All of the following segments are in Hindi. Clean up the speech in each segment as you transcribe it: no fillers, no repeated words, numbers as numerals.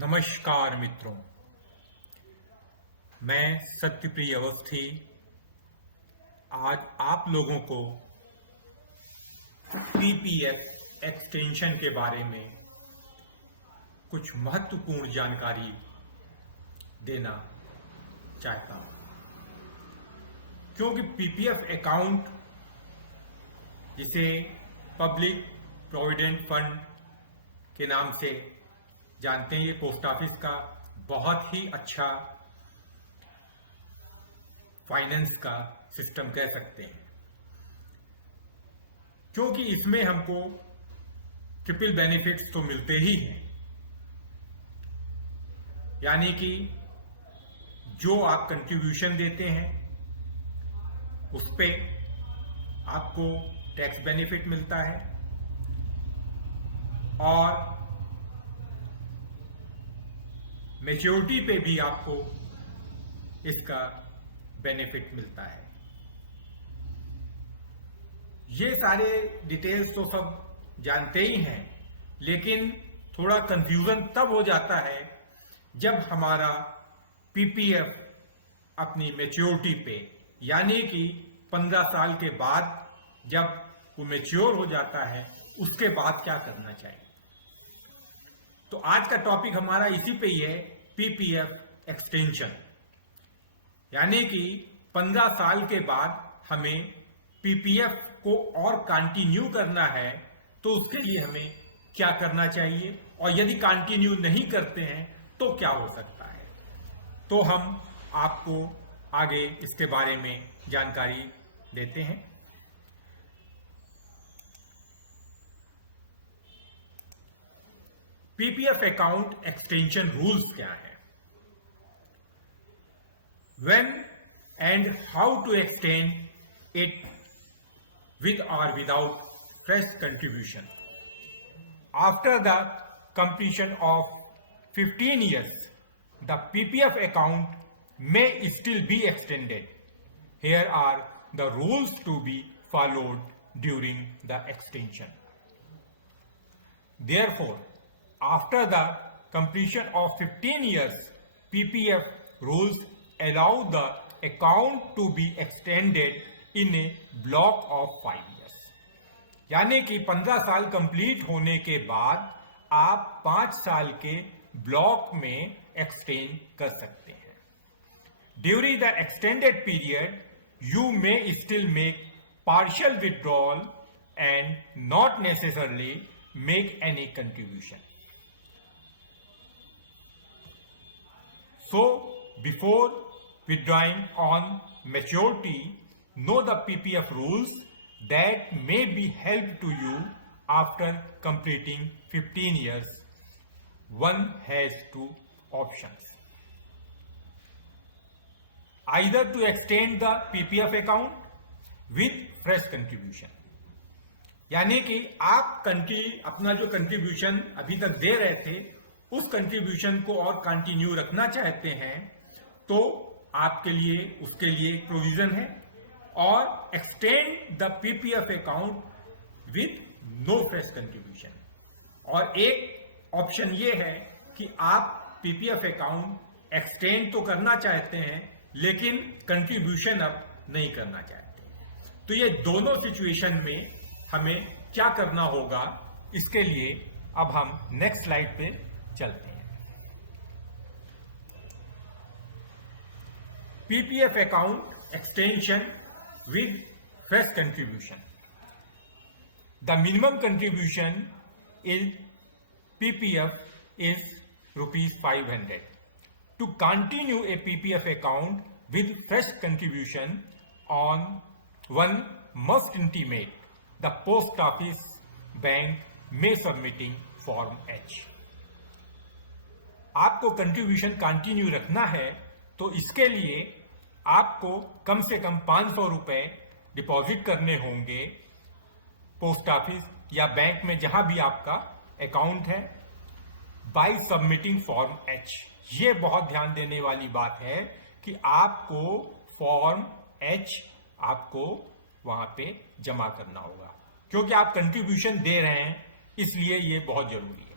नमस्कार मित्रों, मैं सत्यप्रिय अवस्थी आज आप लोगों को पीपीएफ एक्सटेंशन के बारे में कुछ महत्वपूर्ण जानकारी देना चाहता हूं, क्योंकि पीपीएफ अकाउंट जिसे पब्लिक प्रोविडेंट फंड के नाम से जानते हैं, ये पोस्ट ऑफिस का बहुत ही अच्छा फाइनेंस का सिस्टम कह सकते हैं, क्योंकि इसमें हमको ट्रिपल बेनिफिट्स तो मिलते ही हैं। यानी कि जो आप कंट्रीब्यूशन देते हैं उस पे आपको टैक्स बेनिफिट मिलता है और मैच्योरिटी पे भी आपको इसका बेनिफिट मिलता है। ये सारे डिटेल्स तो सब जानते ही हैं, लेकिन थोड़ा कंफ्यूजन तब हो जाता है जब हमारा पीपीएफ अपनी मैच्योरिटी पे, यानी कि 15 साल के बाद जब वो मैच्योर हो जाता है, उसके बाद क्या करना चाहिए। तो आज का टॉपिक हमारा इसी पे ही है, पीपीएफ एक्सटेंशन। यानी कि 15 साल के बाद हमें पीपीएफ को और कंटिन्यू करना है तो उसके लिए हमें क्या करना चाहिए, और यदि कंटिन्यू नहीं करते हैं तो क्या हो सकता है। तो हम आपको आगे इसके बारे में जानकारी देते हैं। पीपीएफ अकाउंट एक्सटेंशन रूल्स क्या है, when and how to extend it with or without fresh contribution. After the completion of 15 years, the PPF account may still be extended. Here are the rules to be followed during the extension. Therefore, after the completion of 15 years, PPF rules allow the account to be extended in a block of 5 years. यानी कि 15 साल कंप्लीट होने के बाद आप 5 साल के ब्लॉक में एक्सटेंड कर सकते हैं। During the extended period you may still make partial withdrawal and not necessarily make any contribution. So, before withdrawing on maturity, know the PPF rules that may be helpful to you after completing 15 years. One has two options. Either to extend the PPF account with fresh contribution, यानी कि आप अपना जो कंट्रीब्यूशन अभी तक दे रहे थे उस कंट्रीब्यूशन को और कंटिन्यू रखना चाहते हैं तो आपके लिए उसके लिए एक प्रोविजन है, और extend the PPF account with no fresh contribution. और एक ऑप्शन ये है कि आप पीपीएफ अकाउंट एक्सटेंड तो करना चाहते हैं लेकिन कंट्रीब्यूशन अब नहीं करना चाहते। तो ये दोनों सिचुएशन में हमें क्या करना होगा, इसके लिए अब हम नेक्स्ट स्लाइड पे चलते हैं। PPF account extension with fresh contribution. The minimum contribution in PPF is ₹500. To continue a PPF account with fresh contribution, one must intimate the post office bank may submitting Form H. आपको कंट्रीब्यूशन कंटिन्यू रखना है तो इसके लिए आपको कम से कम 500 रुपए डिपॉजिट करने होंगे पोस्ट ऑफिस या बैंक में जहां भी आपका अकाउंट है, बाय सबमिटिंग फॉर्म H। ये बहुत ध्यान देने वाली बात है कि आपको फॉर्म H आपको वहां पे जमा करना होगा, क्योंकि आप कंट्रीब्यूशन दे रहे हैं, इसलिए ये बहुत जरूरी है।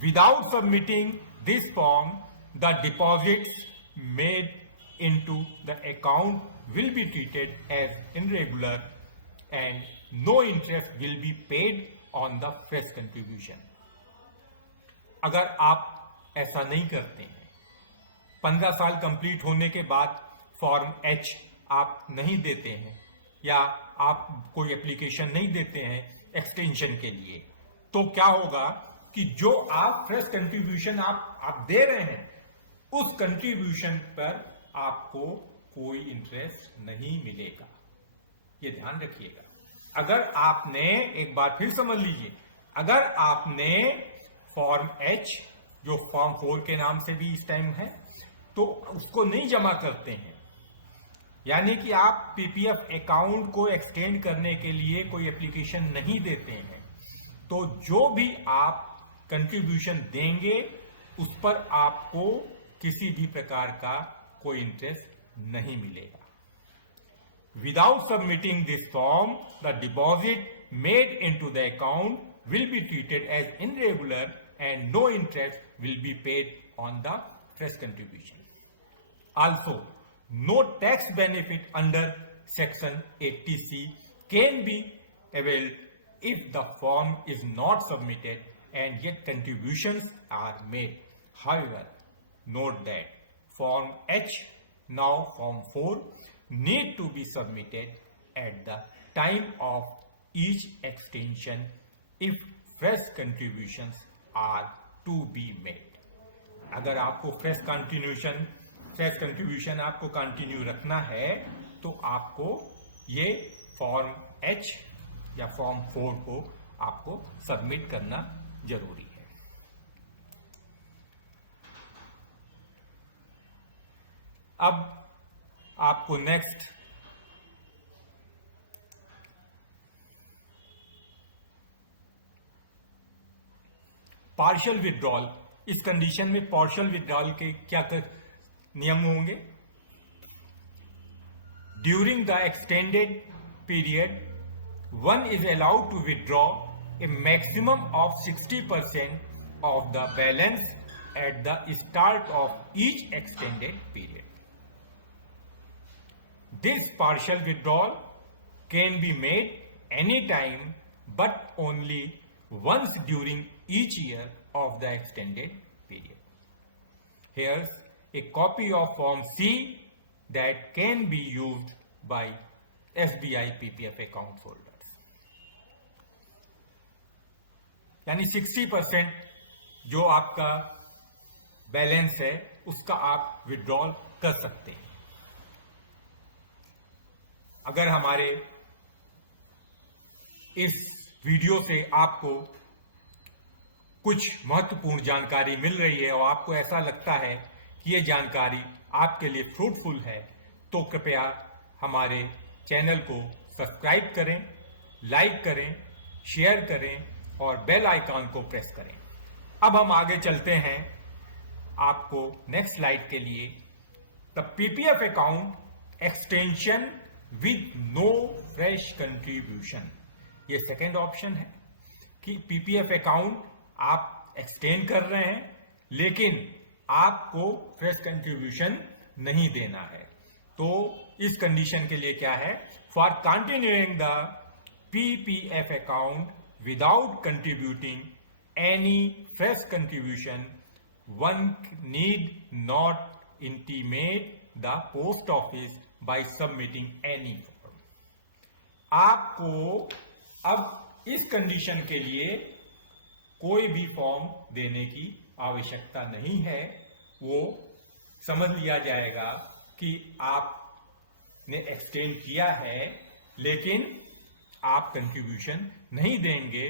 Without submitting this form, the deposits made into the account will be treated as irregular and no interest will be paid on the fresh contribution. अगर आप ऐसा नहीं करते हैं, 15 साल कंप्लीट होने के बाद फॉर्म H आप नहीं देते हैं या आप कोई एप्लीकेशन नहीं देते हैं एक्सटेंशन के लिए, तो क्या होगा कि जो आप फ्रेश कंट्रीब्यूशन आप दे रहे हैं उस कंट्रीब्यूशन पर आपको कोई इंटरेस्ट नहीं मिलेगा। ये ध्यान रखिएगा। अगर आपने, एक बार फिर समझ लीजिए, अगर आपने फॉर्म H, जो फॉर्म 4 के नाम से भी इस टाइम है, तो उसको नहीं जमा करते हैं, यानी कि आप पीपीएफ अकाउंट को एक्सटेंड करने के लिए कोई एप्लीकेशन नहीं देते हैं, तो जो भी आप कंट्रीब्यूशन देंगे उस पर आपको किसी भी प्रकार का कोई इंटरेस्ट नहीं मिलेगा। Without submitting this form, the deposit made into the account will be treated as irregular and no interest will be paid on the fresh contribution. Also, no tax benefit under Section 80C can be availed if the form is not submitted and yet contributions are made. However, note that Form H, now Form 4, need to be submitted at the time of each extension if fresh contributions are to be made. अगर आपको फ्रेश कंट्रीब्यूशन आपको कंटिन्यू रखना है तो आपको ये फॉर्म H या फॉर्म 4 को आपको सबमिट करना जरूरी है। अब आपको नेक्स्ट पार्शियल विड्रॉल, इस कंडीशन में पार्शियल विड्रॉल के क्या नियम होंगे? During the extended period one is allowed to withdraw a maximum of 60% of the balance at the start of each extended period. This partial withdrawal can be made anytime but only once during each year of the extended period. Here's a copy of Form C that can be used by SBI PPF account holders. यानी 60% जो आपका बैलेंस है उसका आप विड्रॉल कर सकते हैं। अगर हमारे इस वीडियो से आपको कुछ महत्वपूर्ण जानकारी मिल रही है और आपको ऐसा लगता है कि ये जानकारी आपके लिए फ्रूटफुल है, तो कृपया हमारे चैनल को सब्सक्राइब करें, लाइक करें, शेयर करें और बेल आइकॉन को प्रेस करें। अब हम आगे चलते हैं आपको नेक्स्ट स्लाइड के लिए। The PPF account extension with no fresh contribution, ये सेकेंड ऑप्शन है कि पीपीएफ अकाउंट आप एक्सटेंड कर रहे हैं लेकिन आपको फ्रेश कंट्रीब्यूशन नहीं देना है। तो इस कंडीशन के लिए क्या है? For continuing the PPF account without contributing any fresh contribution, one need not intimate the post office by submitting any form. आपको अब इस कंडीशन के लिए कोई भी फॉर्म देने की आवश्यकता नहीं है। वो समझ लिया जाएगा कि आपने एक्सटेंड किया है लेकिन आप कंट्रीब्यूशन नहीं देंगे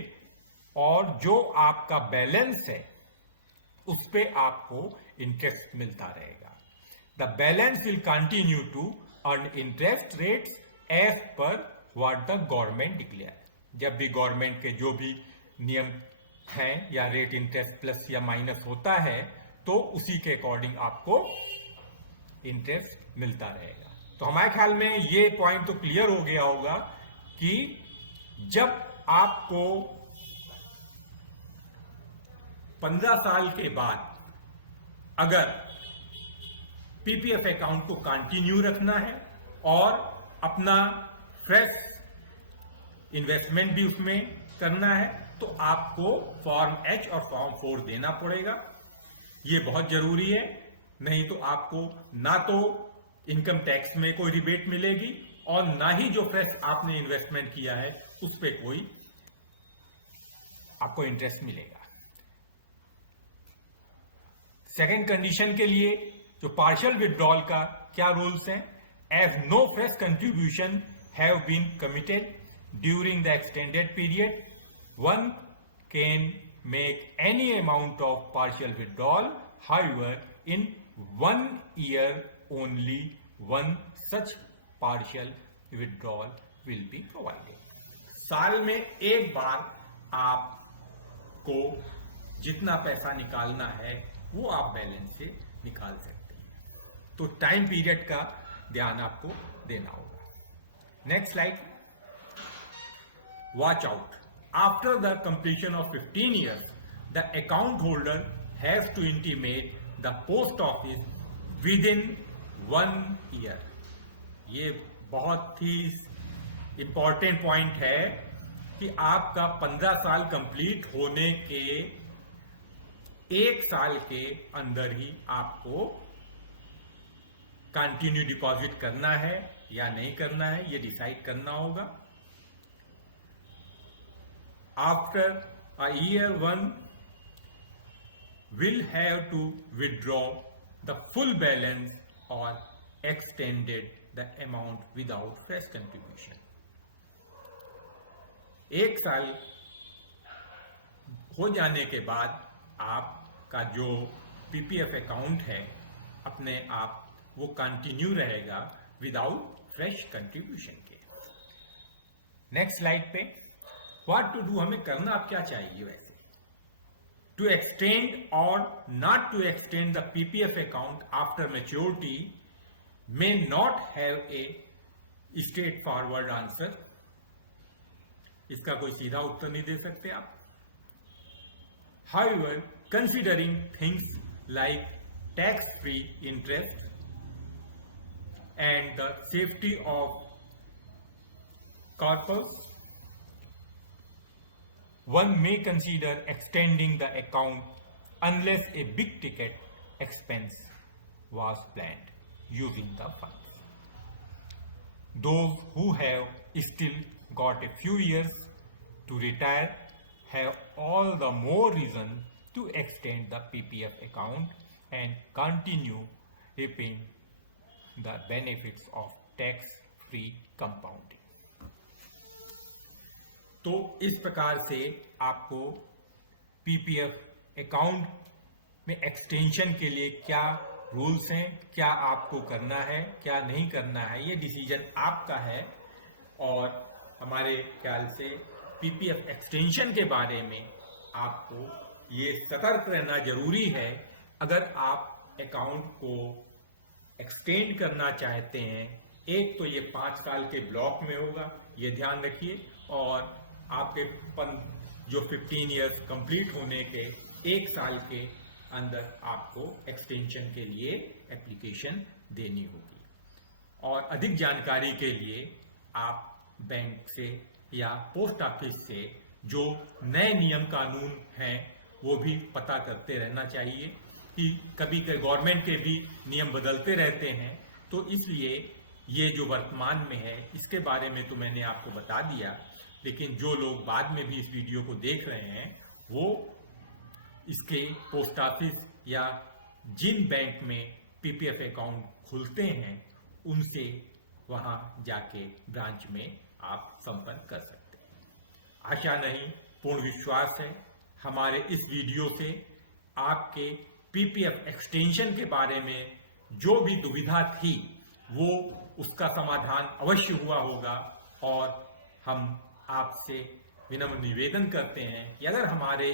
और जो आपका बैलेंस है उस पे आपको इंटरेस्ट मिलता रहेगा। The balance will continue to earn interest rates as per what the government declare. जब भी गवर्नमेंट के जो भी नियम हैं या रेट इंटरेस्ट प्लस या माइनस होता है तो उसी के अकॉर्डिंग आपको इंटरेस्ट मिलता रहेगा। तो हमारे ख्याल में ये पॉइंट तो क्लियर हो गया होगा कि जब आपको 15 साल के बाद अगर पीपीएफ अकाउंट को कंटिन्यू रखना है और अपना फ्रेश इन्वेस्टमेंट भी उसमें करना है तो आपको फॉर्म H और फॉर्म 4 देना पड़ेगा। ये बहुत जरूरी है, नहीं तो आपको ना तो इनकम टैक्स में कोई रिबेट मिलेगी और ना ही जो फ्रेश आपने इन्वेस्टमेंट किया है उस पर कोई आपको इंटरेस्ट मिलेगा। सेकेंड कंडीशन के लिए जो पार्शियल विड्रॉल का क्या रूल्स हैं, as no fresh contribution have been committed during the extended period, one can make any amount of partial withdrawal. However, in 1 year only one such partial withdrawal will be provided. साल में एक बार आपको जितना पैसा निकालना है वो आप बैलेंस से निकाल सकते हैं, तो टाइम पीरियड का ध्यान आपको देना होगा। Next slide. Watch out. After the completion of 15 years, the account holder has to intimate the post office within 1 year. ये बहुत ही important point है कि आपका 15 साल कंप्लीट होने के 1 साल के अंदर ही आपको कंटिन्यू डिपॉजिट करना है या नहीं करना है, ये डिसाइड करना होगा। After a year, one will have to withdraw the full balance or extended the amount without fresh contribution. 1 साल हो जाने के बाद आपका जो पीपीएफ अकाउंट है अपने आप वो कंटिन्यू रहेगा विदाउट फ्रेश कंट्रीब्यूशन के। नेक्स्ट स्लाइड पे व्हाट टू डू, हमें करना अब क्या चाहिए वैसे। To extend or not to extend the PPF account after maturity may not have a straight forward answer. इसका कोई सीधा उत्तर नहीं दे सकते आप। However, considering things like tax free interest and the safety of corpus, one may consider extending the account unless a big ticket expense was planned using the funds. Those who have still got a few years to retire have all the more reason to extend the PPF account and continue reaping the benefits of tax-free compounding. तो इस प्रकार से आपको पीपीएफ अकाउंट में एक्सटेंशन के लिए क्या रूल्स हैं, क्या आपको करना है, क्या नहीं करना है, ये डिसीजन आपका है। और हमारे ख्याल से पीपीएफ एक्सटेंशन के बारे में आपको ये सतर्क रहना जरूरी है। अगर आप अकाउंट को एक्सटेंड करना चाहते हैं, एक तो ये 5 साल के ब्लॉक में होगा, ये ध्यान रखिए, और आपके जो 15 इयर्स कंप्लीट होने के 1 साल के अंदर आपको एक्सटेंशन के लिए एप्लीकेशन देनी होगी। और अधिक जानकारी के लिए आप बैंक से या पोस्ट ऑफिस से जो नए नियम कानून हैं वो भी पता करते रहना चाहिए, कि कभी गवर्नमेंट के भी नियम बदलते रहते हैं। तो इसलिए ये जो वर्तमान में है इसके बारे में तो मैंने आपको बता दिया, लेकिन जो लोग बाद में भी इस वीडियो को देख रहे हैं वो इसके पोस्ट ऑफिस या जिन बैंक में पीपीएफ अकाउंट खुलते हैं उनसे वहां जाके ब्रांच में आप संपर्क कर सकते हैं। आशा नहीं, पूर्ण विश्वास है हमारे इस वीडियो से आपके पीपीएफ एक्सटेंशन के बारे में जो भी दुविधा थी वो उसका समाधान अवश्य हुआ होगा। और हम आपसे विनम्र निवेदन करते हैं कि अगर हमारे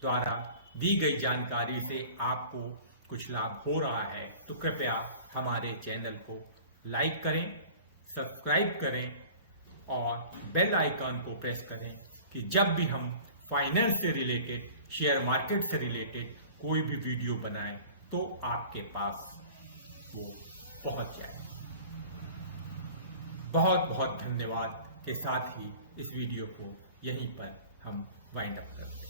द्वारा दी गई जानकारी से आपको कुछ लाभ हो रहा है तो कृपया हमारे चैनल को लाइक करें, सब्सक्राइब करें और बेल आइकन को प्रेस करें कि जब भी हम फाइनेंस से रिलेटेड, शेयर मार्केट से रिलेटेड कोई भी वीडियो बनाएं तो आपके पास वो पहुंच जाए। बहुत बहुत धन्यवाद के साथ ही इस वीडियो को यहीं पर हम वाइंड अप करते हैं।